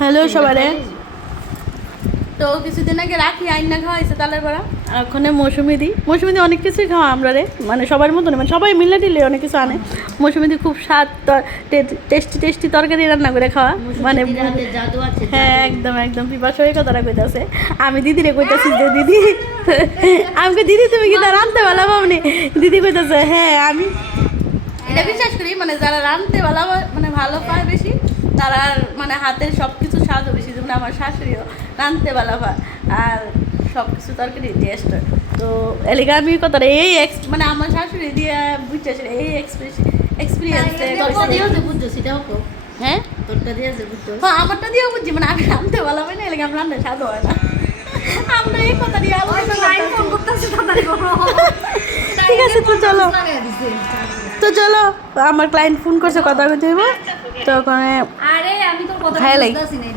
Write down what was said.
Hello সবারে। তো কিছুদিন আগে রাখি আইনা খাওয়াইছে তালের বড়া, আর ওখানে মৌসুমি অনেক কিছুই খাওয়া আমরা রে, মানে সবার মতন, মানে সবাই মিলে টিলে অনেক কিছু আনে। মৌসুমি খুব স্বাদ, টেস্টি তরকারি রান্না করে খাওয়া, মানে হ্যাঁ একদম একদম পিপাসা হয়ে কথাটা কইতাছে। আমি দিদিরে কইতাছি যে দিদি, আমাকে দিদি তুমি কি তা রাঁধতে ভালো পাবনি? দিদি কইতাছে হ্যাঁ আমি এটা বিশ্বাস করি, মানে যারা রাঁধতে ভালো মানে ভালো পায় বেশি, তারা মানে হাতের সব কিছু স্বাদও বেশি। যেমন আমার শাশুড়িও রাঁধতে ভালো পায়, আর সব কিছু তরকারি টেস্ট হয়। তো এলাকা আমি কথাটা এই মানে আমার শাশুড়ি দিয়ে বুঝতে এই এক্সপিরিয়েন্স। হ্যাঁ হ্যাঁ আমারটা দিয়েও বুঝছি, মানে আমি রাঁধতে ভালো পাই না, এলাকা আমি রান্নার স্বাদ হয় না। আমরা এই কথা দিয়ে ঠিক আছে। তো চলো আমার ক্লায়েন্ট ফোন করছে, কথা কইতে হইব। তো ওখানে আরে আমি তোর কথা খাই লাই। বুঝতাছি না।